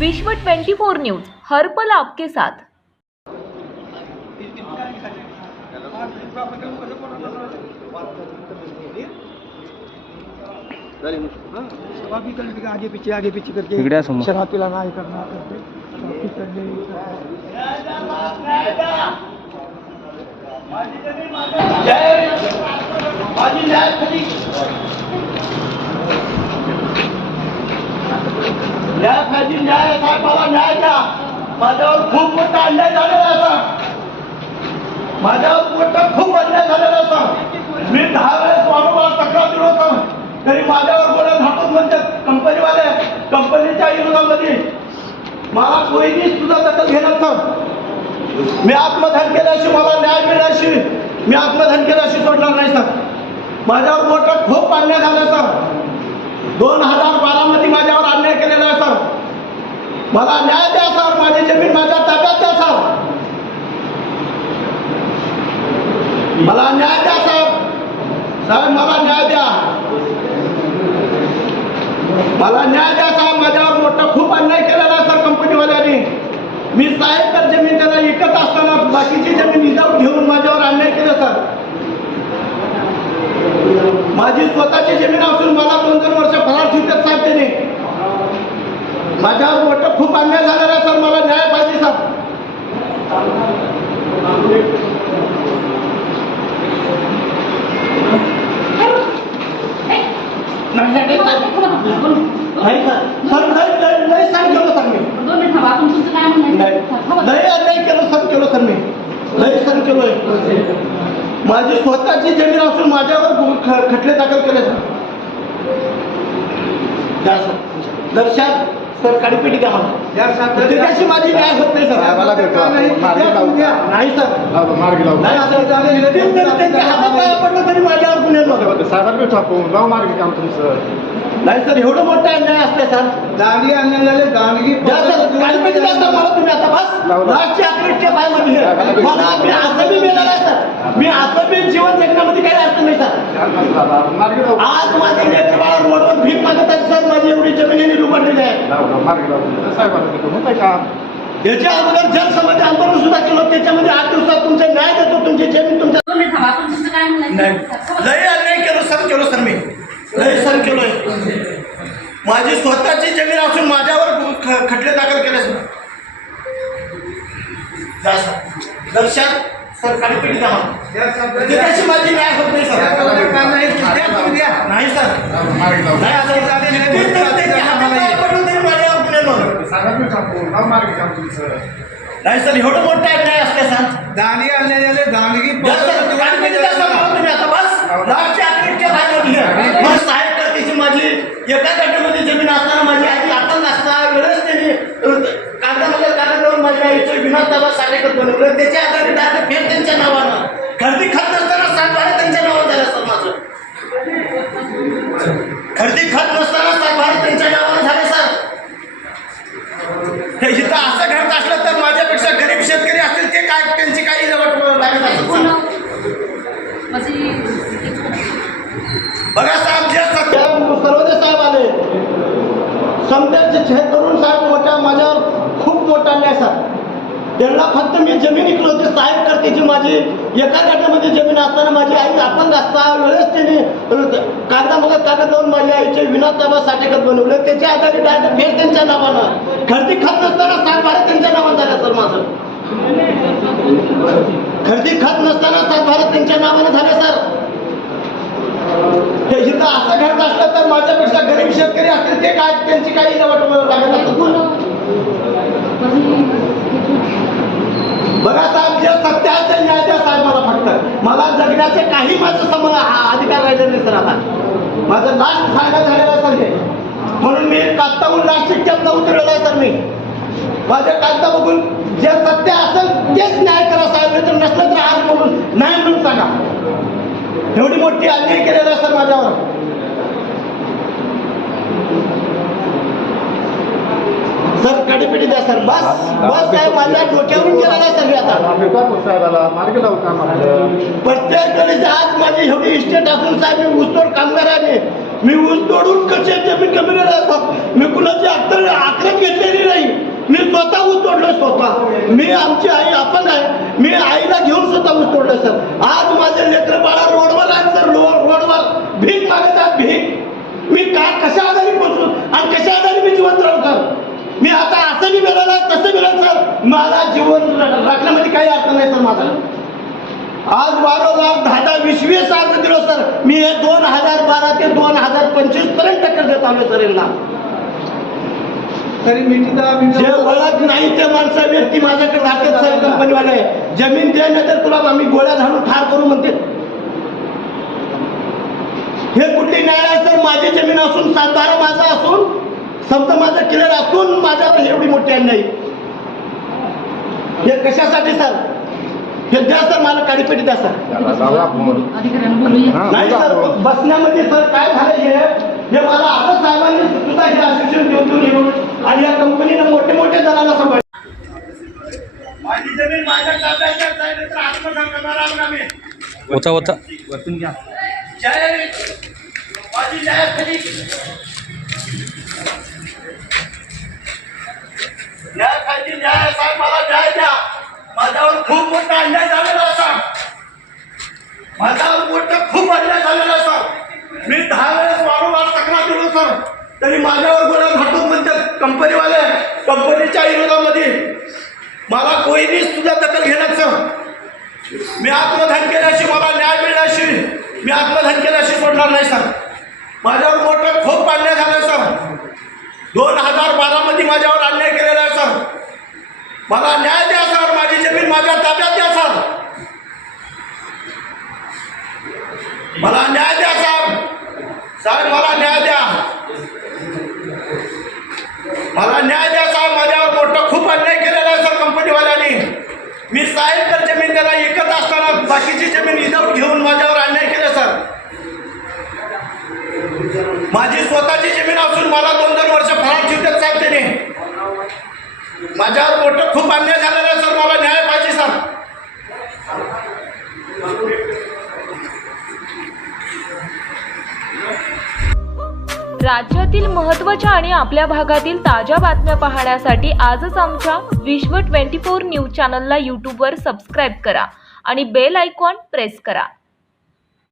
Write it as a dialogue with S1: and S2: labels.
S1: विश्व 24 न्यूज़ हर्पल आपके साथ
S2: आगे पीछे आगे पीछे करके. शराब पिलाना हे करना करते
S3: न्याय पाहिजे न्याय साहेबाला न्याय द्या माझ्यावर खूप मोठा अन्याय झालेला असा माझ्यावर मोठा खूप अन्याय झालेला असा मी दहा वेळेस वारंवार तक्रार दिलो होतो तरी माझ्यावर बोलत हातून म्हणजे कंपनीवाले कंपनीच्या विरोधामध्ये मला कोणी सुद्धा दखल घेणार सर. मी आत्मधन केल्याशी मला न्याय मिळाल्याशी मी आत्मधन केल्याशी सोडणार नाही सर. माझ्यावर मोठा खूप अन्याय झाला सर. दोन हजार बारा मध्ये माझ्यावर अन्याय केलेला आहे सर. मला न्याय द्या सर. माझी जमीन माझ्या ताब्यात द्या सर. मला न्याय द्या साहेब साहेब मला न्याय द्या. मला न्याय द्या साहेब माझ्यावर मोठा खूप अन्याय केलेला आहे सर कंपनीवाल्यांनी. मी साहेब तर जमीन त्याला विकत असताना बाकीची जमीन विजाऊट घेऊन माझ्यावर अन्याय केला सर माझी स्वतःची जमीन असून मला दोन दोन वर्ष फरार ठेवतात साहेब त्याने माझ्यावर मोठं खूप अन्याय झालेला आहे सर. मला न्याय पाहिजे सर. नाही, नाही, नाही, नाही, सर. नाही नाही, नाही सर मी
S4: दोन मिनिट थांबा आपण तुमचं काय म्हणणं
S3: नाही
S4: आहे? थांबा.
S3: नाही अन्याय केलं सर केलं सर मी नाही सर केलोय माझी स्वतःची जमीन असून माझ्यावर खटले दाखल केले सर द्या सर दर्शक सर काडीपेटी द्या त्याच्याशी माझी न्याय होत नाही सर. नाही सर.
S5: मार्गी
S3: तरी माझ्यावर गुन्हे नोंदवा.
S5: साहेबाला भेटू आपण. लाव मार्गी काम तुमचं
S3: नाही सर एवढं मोठा अन्याय असते सर.
S2: दांडगी आणण्यात झाले दांडगी
S3: सर, काडीपेटी द्या सर मला मी असं मी मेलेला आहे सर. मी असं मी जीवन जगण्यामध्ये काही अर्थ नाही सर. आज माझे लेकर बाळा रोडवर भीक मागत आहेत सर. माझी एवढी जमीन लुबाडलेली आहे.
S5: लाव, लाव, मार्गी लावू. साहेबाला भेटू होतंय का
S3: याच्या अगोदर जनसमाज आंदोलन सुद्धा केलं. त्याच्यामध्ये आठ दिवसात तुमचे न्याय देतो तुमची जमीन तुमच्या
S4: आहे?
S3: लय अन्याय केलं सर. केलं सर मी. लय सर केलोय. माझी स्वतःची जमीन असून माझ्यावर गु- ख- खटले दाखल केले सर द्या सर दर्शक सर काडीपेटी द्या मला त्याच्याशी माझी न्याय होत नाही सर. नाही सर. नाही सर एवढं मोठा अन्याय असते सर. सर मला तुम्ही आता बस. बाहेर मग साहेब करतीची माझी एका गटामध्ये जमीन असताना माझी आई आपण असता वेळेस त्यांनी कागदामध्ये कागद लावून माझ्या आईचं विनोद दाबा साडेकर बनवलं त्याच्या आधारे डायरेक्ट फेर त्यांच्या नावानं खरेदी खत नसताना सातबारे त्यांच्या नावावर झालं सर माझं खरेदी खत नसताना सातबारे त्यांच्या नावानं झाले सर हे इथं असं घडत असलं तर माझ्यापेक्षा गरीब शेतकरी असतील ते काय त्यांची काही रवट लागत असेल
S4: कोण?
S3: सर.
S4: माझी
S3: बघा साहेब जे सत्या सर्वोदय साहेब आले समजायचे हे तरुण साहेब मोठ्या माझ्यावर खूप मोठा अन्याय सर त्यांना फक्त मी जमीन इकलो होती साहेब करतेची माझी एका गटामध्ये जमीन असताना माझी आई अपंग असता वेळेस त्यांनी कागदामध्ये कागद लावून माझ्या आईचे विनोद ताबा साठेकर बनवले. त्याच्या आधारे डायरेक्ट फेर त्यांच्या नावानं. खरेदी खत नसताना सात भारत त्यांच्या नावानं झालं सर माझं. खरेदी खत नसताना सात भारत त्यांच्या नावानं झाले सर. हे इथं असं घडत असलं तर माझ्यापेक्षा गरीब शेतकरी असतील ते काय त्यांची काही लागत असेल बघा साहेब जे सत्य असेल न्यायच्या न्याय द्या साहेब मला फक्त. मला जगण्याचे काही माझं सम हा अधिकार राहिले नाही सर आता. माझं लास्ट फायदा झालेला सर हे. म्हणून मी कागदावून नाशिकच्या शिक्षणात उतरलेला आहे सर मी. माझ्या कागदा बघून जे सत्य असेल तेच न्याय करा साहेब तर नसलं तर आज म्हणून नाही म्हणून सांगा. एवढी मोठी अन्याय केलेला सर माझ्यावर. सर कडीपिटी द्या सर. बस बस साहेब माझ्या डोक्यावरून गेलेला सर आता. प्रत्येक वेळेस आज माझी एवढी इस्टेट असून साहेब मी ऊसतोड कामगार आहे मी मी ऊस तोडून कसे जमीन कमी राहतात मी कुणाची अत्तर आक्रत घेतलेली नाही. मी स्वतः ऊस तोडलं स्वतः. मी आमची आई आपण आहे. मी आईला घेऊन स्वतः ऊस तोडलं सर. आज माझे लेकर बाळा रोडवर आहेत सर रोडवर भीक मागतात भीक मी का कशा आधारे पोचू आणि कशा आधारे मी जिवंत राहू सर मी आता असं बी मिळालं तसं मिळालं सर मला जीवन राखण्यामध्ये काही अर्थ नाही सर माझा. आज वारंवार दहा दहा वीस वीस अर्ज दिलो सर. मी हे दोन हजार बारा ते दोन हजार पंचवीसपर्यंत टक्कर देत आलो सर यांना.
S2: तरी मी
S3: जे ओळख नाही ते माणसं व्यक्ती माझ्याकडे राहतात सर कंपनीवाले. जमीन दे नाही तर तुला आम्ही गोळ्या घालून ठार करू म्हणते. हे कुठली न्याय सर? माझी जमीन असून सातबारा माझा असून समजा माझं क्लिअर असून माझ्यावर एवढी मोठी अन्याय. हे कशासाठी सर? हे द्या सर मला काडीपेटी द्या सर. नाही सर. बसण्यामध्ये सर काय झालं हे? हे मला असं साहेबांनी सुद्धा हे आश्वासन देऊन देऊन येऊन आणि या कंपनीनं मोठे मोठे जणांना सांभाळ माझी जमीन माझ्या ताब्यात आहे तर आत्मसात करणार आहोत आम्ही
S6: होता होता
S3: जय माझी न्याय न्याय खायची न्याय साहेब मला न्याय द्या. माझ्यावर खूप मोठा अन्याय झालेला असा माझ्यावर मोठा खूप अन्याय झालेला असा मी दहा वेळेस वारंवार तक्रार दिलो सर तरी माझ्यावर गोळ्या घाटून म्हणतात कंपनीवाले. कंपनीच्या विरोधामध्ये मला कोणी सुद्धा दखल घेण्यात सर मी आत्मधान केल्याशी मला न्याय मिळण्याशी मी आत्मधान केल्याशी सोडणार नाही सर माझ्यावर मोठं खूप दोन हजार बारा मध्ये माझ्यावर अन्याय केलेला आहे सर. मला न्याय द्या सर. माझी जमीन माझ्या ताब्यात द्या सर. मला न्याय द्या साहेब साहेब मला न्याय द्या. मला न्याय द्या साहेब. माझ्यावर मोठं खूप अन्याय केलेला आहे सर कंपनीवाल्यांनी. मी साहेब तर जमीन त्याला एकच असताना बाकीची जमीन इथं घेऊन माझ्यावर अन्याय केला सर. माझी स्वतःची जमीन असून मला दोन दोन वर्ष फरार ठेवतात साहेब त्याने माझ्यावर मोठं खूप अन्याय झालेला आहे सर. मला न्याय पाहिजे सर.
S1: राज्यातील महत्त्वाच्या आणि आपल्या भागातील ताज्या बातम्या पाहण्यासाठी आजच आमच्या विश्व 24 न्यूज चॅनलला यूट्यूबवर सबस्क्राईब करा आणि बेल आयकॉन प्रेस करा.